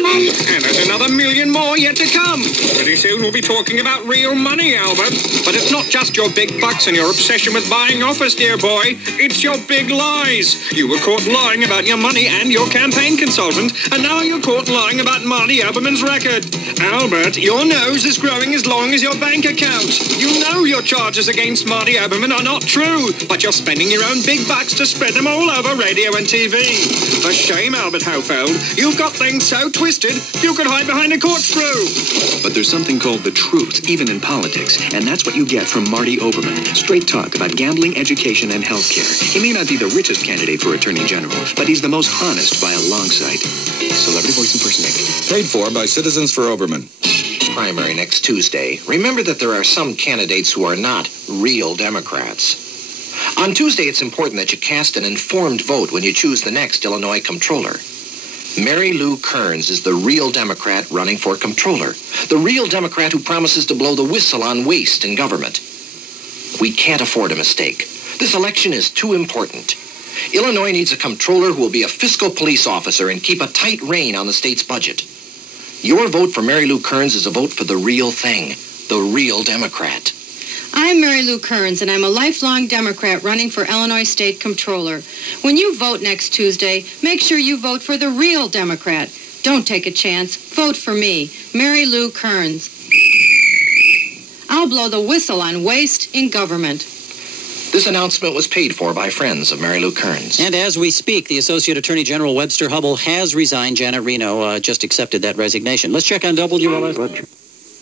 And there's another million more yet to come. Pretty soon we'll be talking about real money, Albert. But it's not just your big bucks and your obsession with buying office, dear boy. It's your big lies. You were caught lying about your money and your campaign consultant, and now you're caught lying about Marty Aberman's record. Albert, your nose is growing as long as your bank account. You know your charges against Marty Aberman are not true, but you're spending your own big bucks to spread them all over radio and TV. A shame, Albert Haufeld. You've got things so twisted, you could hide behind a court screw. But there's something called the truth, even in politics, and that's what you get from Marty Oberman. Straight talk about gambling, education, and healthcare. He may not be the richest candidate for Attorney General, but he's the most honest by a long sight. Celebrity voice impersonator. Paid for by Citizens for Oberman. Primary next Tuesday. Remember that there are some candidates who are not real Democrats. On Tuesday, it's important that you cast an informed vote when you choose the next Illinois comptroller. Mary Lou Kearns is the real Democrat running for comptroller. The real Democrat who promises to blow the whistle on waste in government. We can't afford a mistake. This election is too important. Illinois needs a comptroller who will be a fiscal police officer and keep a tight rein on the state's budget. Your vote for Mary Lou Kearns is a vote for the real thing, the real Democrat. I'm Mary Lou Kearns, and I'm a lifelong Democrat running for Illinois State Comptroller. When you vote next Tuesday, make sure you vote for the real Democrat. Don't take a chance. Vote for me, Mary Lou Kearns. I'll blow the whistle on waste in government. This announcement was paid for by friends of Mary Lou Kearns. And as we speak, the Associate Attorney General Webster Hubbell has resigned. Janet Reno just accepted that resignation. Let's check on WLS.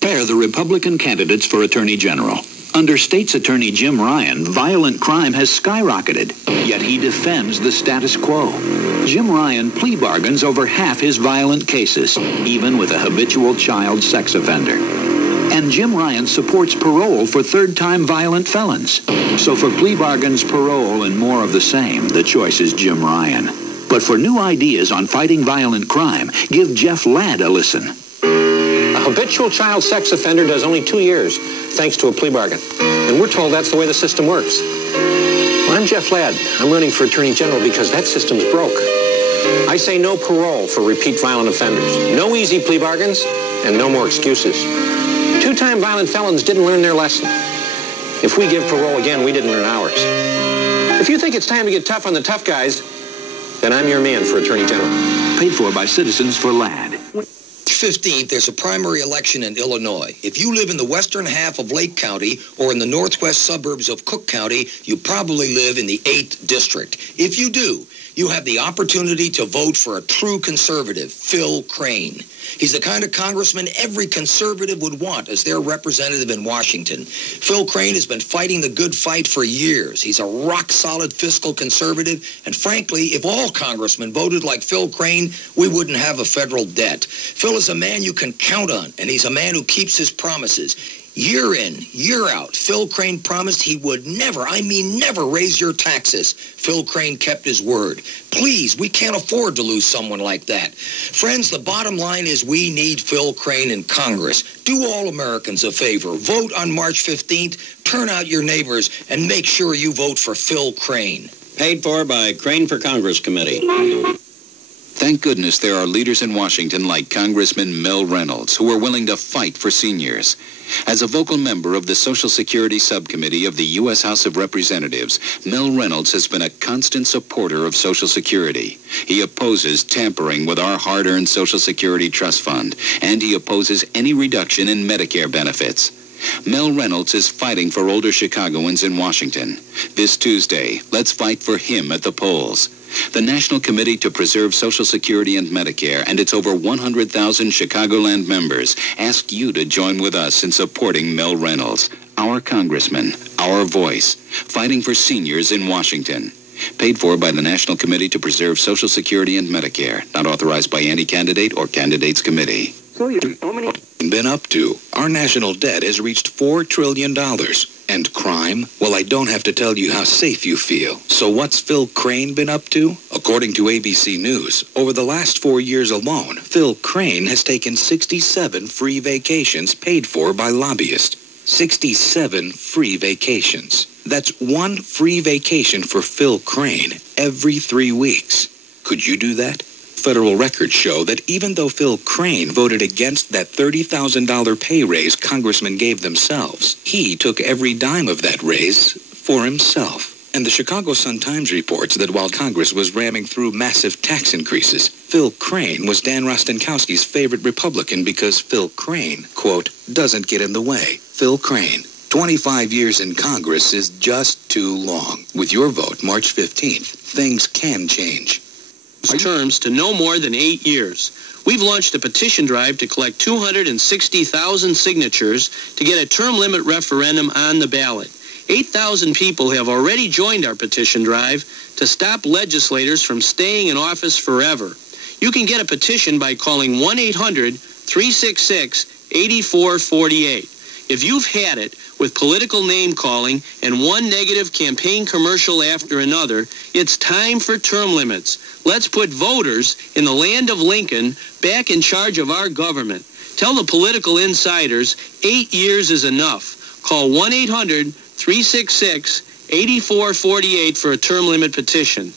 Compare the Republican candidates for Attorney General. Under State's Attorney Jim Ryan, violent crime has skyrocketed, yet he defends the status quo. Jim Ryan plea bargains over half his violent cases, even with a habitual child sex offender. And Jim Ryan supports parole for third-time violent felons. So for plea bargains, parole, and more of the same, the choice is Jim Ryan. But for new ideas on fighting violent crime, give Jeff Ladd a listen. A habitual child sex offender does only 2 years, thanks to a plea bargain. And we're told that's the way the system works. Well, I'm Jeff Ladd. I'm running for Attorney General because that system's broke. I say no parole for repeat violent offenders. No easy plea bargains, and no more excuses. Two-time violent felons didn't learn their lesson. If we give parole again, we didn't learn ours. If you think it's time to get tough on the tough guys, then I'm your man for Attorney General. Paid for by Citizens for Ladd. 15th, there's a primary election in Illinois. If you live in the western half of Lake County or in the northwest suburbs of Cook County, you probably live in the 8th district. If you do, you have the opportunity to vote for a true conservative, Phil Crane. He's the kind of congressman every conservative would want as their representative in Washington. Phil Crane has been fighting the good fight for years. He's a rock-solid fiscal conservative, and frankly, if all congressmen voted like Phil Crane, we wouldn't have a federal debt. Phil is a man you can count on, and he's a man who keeps his promises. Year in, year out, Phil Crane promised he would never, I mean never, raise your taxes. Phil Crane kept his word. Please, we can't afford to lose someone like that. Friends, the bottom line is we need Phil Crane in Congress. Do all Americans a favor. Vote on March 15th, turn out your neighbors, and make sure you vote for Phil Crane. Paid for by Crane for Congress Committee. Thank goodness there are leaders in Washington like Congressman Mel Reynolds who are willing to fight for seniors. As a vocal member of the Social Security Subcommittee of the U.S. House of Representatives, Mel Reynolds has been a constant supporter of Social Security. He opposes tampering with our hard-earned Social Security Trust Fund, and he opposes any reduction in Medicare benefits. Mel Reynolds is fighting for older Chicagoans in Washington. This Tuesday, let's fight for him at the polls. The National Committee to Preserve Social Security and Medicare and its over 100,000 Chicagoland members ask you to join with us in supporting Mel Reynolds, our congressman, our voice, fighting for seniors in Washington. Paid for by the National Committee to Preserve Social Security and Medicare, not authorized by any candidate or candidates committee. Been up to. Our national debt has reached $4 trillion. And crime? Well, I don't have to tell you how safe you feel. So what's Phil Crane been up to? According to ABC News, over the last 4 years alone, Phil Crane has taken 67 free vacations paid for by lobbyists. 67 free vacations. That's one free vacation for Phil Crane every 3 weeks. Could you do that? Federal records show that even though Phil Crane voted against that $30,000 pay raise congressmen gave themselves, he took every dime of that raise for himself. And the Chicago Sun-Times reports that while Congress was ramming through massive tax increases, Phil Crane was Dan Rostenkowski's favorite Republican because Phil Crane, quote, doesn't get in the way. Phil Crane. 25 years in Congress is just too long. With your vote, March 15th, things can change. Terms to no more than 8 years. We've launched a petition drive to collect 260,000 signatures to get a term limit referendum on the ballot. 8,000 people have already joined our petition drive to stop legislators from staying in office forever. You can get a petition by calling 1-800-366-8448. If you've had it with political name-calling and one negative campaign commercial after another, it's time for term limits. Let's put voters in the land of Lincoln back in charge of our government. Tell the political insiders 8 years is enough. Call 1-800-366-8448 for a term limit petition.